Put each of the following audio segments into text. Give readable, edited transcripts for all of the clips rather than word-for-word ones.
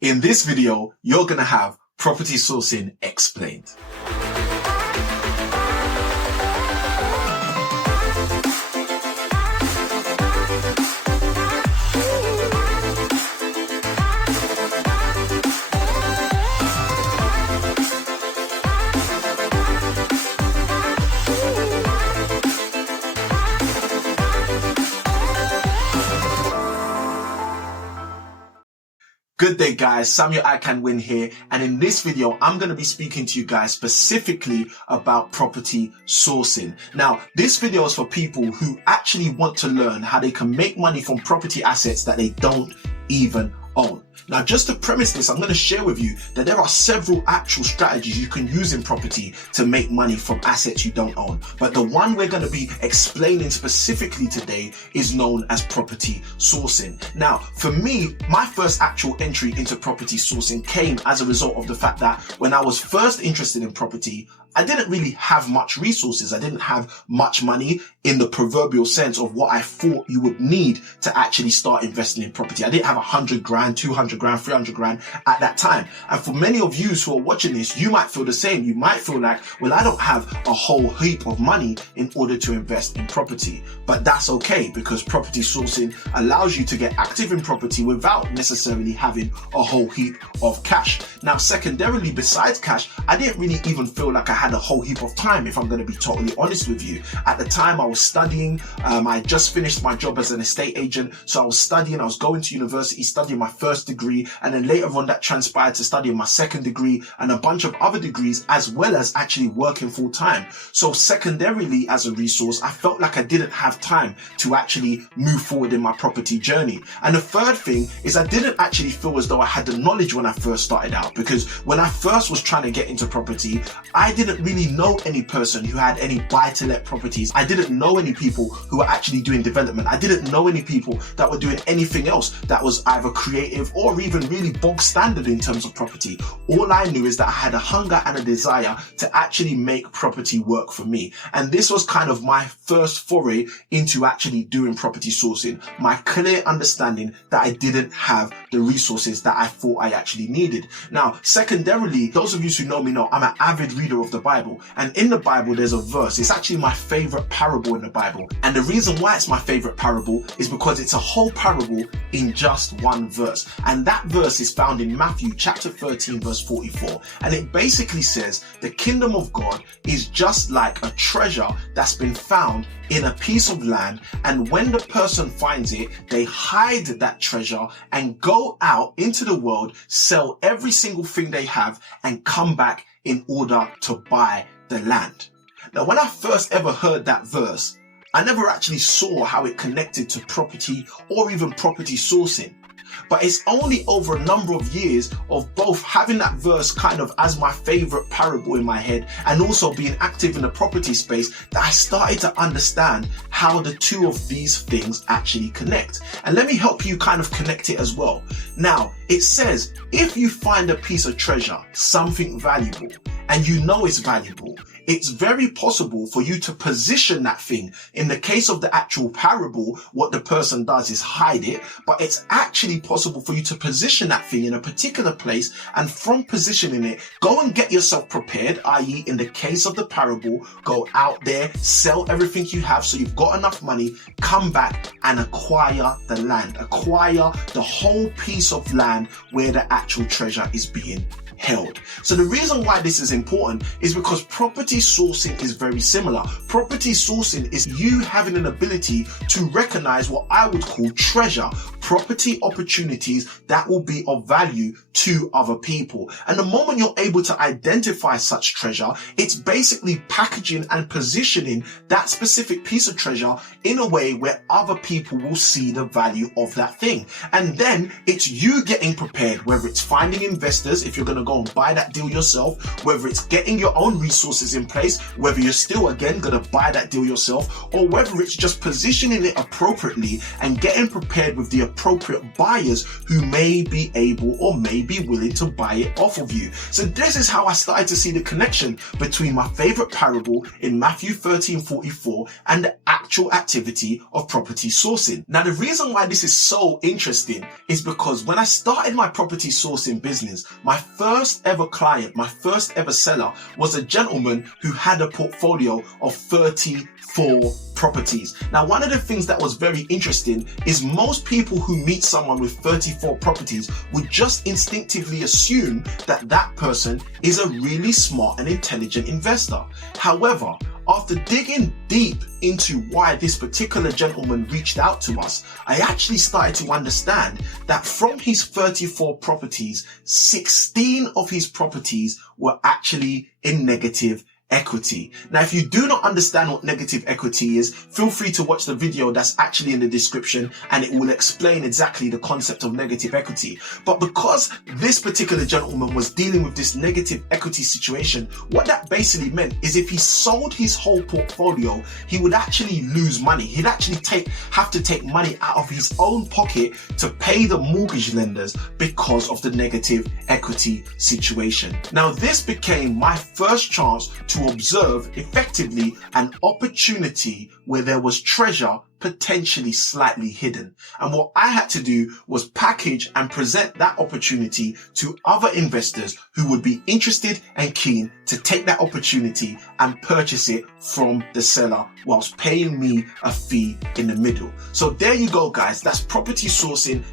In this video, you're going to have property sourcing explained. Good day guys, Samuel I Can Win here, and in this video I'm going to be speaking to you guys specifically about property sourcing. Now this video is for people who actually want to learn how they can make money from property assets that they don't even own. Now just to premise this, I'm going to share with you that there are several actual strategies you can use in property to make money from assets you don't own. But the one we're going to be explaining specifically today is known as property sourcing. Now for me, my first actual entry into property sourcing came as a result of the fact that when I was first interested in property, I didn't really have much resources. I didn't have much money in the proverbial sense of what I thought you would need to actually start investing in property. I didn't have 100 grand, 200 grand, 300 grand at that time. And for many of you who are watching this, you might feel the same. You might feel like, well, I don't have a whole heap of money in order to invest in property. But that's okay, because property sourcing allows you to get active in property without necessarily having a whole heap of cash. Now, secondarily, besides cash, I didn't really even feel like I had a whole heap of time, if I'm going to be totally honest with you. At the time I was studying, I just finished my job as an estate agent, so I was studying, I was going to university, studying my first degree, and then later on that transpired to studying my second degree and a bunch of other degrees, as well as actually working full time. So secondarily, as a resource, I felt like I didn't have time to actually move forward in my property journey. And the third thing is I didn't actually feel as though I had the knowledge when I first started out, because when I first was trying to get into property, I didn't really know any person who had any buy-to-let properties. I didn't know any people who were actually doing development. I didn't know any people that were doing anything else that was either creative or even really bog standard in terms of property. All I knew is that I had a hunger and a desire to actually make property work for me. And this was kind of my first foray into actually doing property sourcing. My clear understanding that I didn't have the resources that I thought I actually needed. Now, secondarily, those of you who know me know I'm an avid reader of the Bible, and in the Bible there's a verse. It's actually my favorite parable in the Bible, and the reason why it's my favorite parable is because it's a whole parable in just one verse, and that verse is found in Matthew chapter 13 verse 44, and it basically says the kingdom of God is just like a treasure that's been found in a piece of land, and when the person finds it, they hide that treasure and go out into the world, sell every single thing they have, and come back in order to buy the land. Now, when I first ever heard that verse, I never actually saw how it connected to property or even property sourcing. But it's only over a number of years of both having that verse kind of as my favorite parable in my head and also being active in the property space that I started to understand how the two of these things actually connect. And let me help you kind of connect it as well. Now, it says, if you find a piece of treasure, something valuable, and you know it's valuable, it's very possible for you to position that thing. In the case of the actual parable, what the person does is hide it, but it's actually possible for you to position that thing in a particular place, and from positioning it, go and get yourself prepared, i.e. in the case of the parable, go out there, sell everything you have so you've got enough money, come back and acquire the land, acquire the whole piece of land where the actual treasure is being held. So the reason why this is important is because property sourcing is very similar. Property sourcing is you having an ability to recognize what I would call treasure, property opportunities that will be of value to other people. And the moment you're able to identify such treasure, it's basically packaging and positioning that specific piece of treasure in a way where other people will see the value of that thing. And then it's you getting prepared, whether it's finding investors, if you're going to go and buy that deal yourself, whether it's getting your own resources in place, whether you're still again going to buy that deal yourself, or whether it's just positioning it appropriately and getting prepared with the appropriate buyers who may be able or may be willing to buy it off of you. So this is how I started to see the connection between my favorite parable in Matthew 13:44 and the actual activity of property sourcing. Now, the reason why this is so interesting is because when I started my property sourcing business, my first ever client, my first ever seller was a gentleman who had a portfolio of 34 properties. Now, one of the things that was very interesting is most people who meet someone with 34 properties would just instinctively assume that that person is a really smart and intelligent investor. However, after digging deep into why this particular gentleman reached out to us, I actually started to understand that from his 34 properties, 16 of his properties were actually in negative equity. Now, if you do not understand what negative equity is, feel free to watch the video that's actually in the description and it will explain exactly the concept of negative equity. But because this particular gentleman was dealing with this negative equity situation, what that basically meant is if he sold his whole portfolio, he would actually lose money. He'd actually have to take money out of his own pocket to pay the mortgage lenders because of the negative equity situation. Now, this became my first chance to observe effectively an opportunity where there was treasure potentially slightly hidden. And what I had to do was package and present that opportunity to other investors who would be interested and keen to take that opportunity and purchase it from the seller whilst paying me a fee in the middle. So there you go, guys. That's property sourcing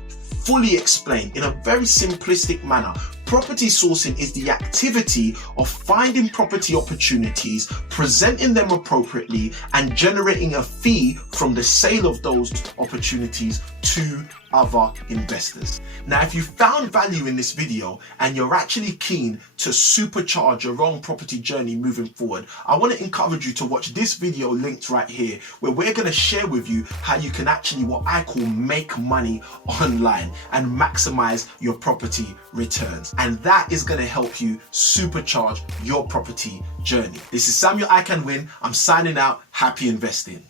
fully explained in a very simplistic manner. Property sourcing is the activity of finding property opportunities, presenting them appropriately, and generating a fee from the sale of those opportunities to other investors. Now, if you found value in this video and you're actually keen to supercharge your own property journey moving forward, I want to encourage you to watch this video linked right here, where we're going to share with you how you can actually, what I call, make money online and maximize your property returns. And that is going to help you supercharge your property journey. This is Samuel I Can Win. I'm signing out. Happy investing.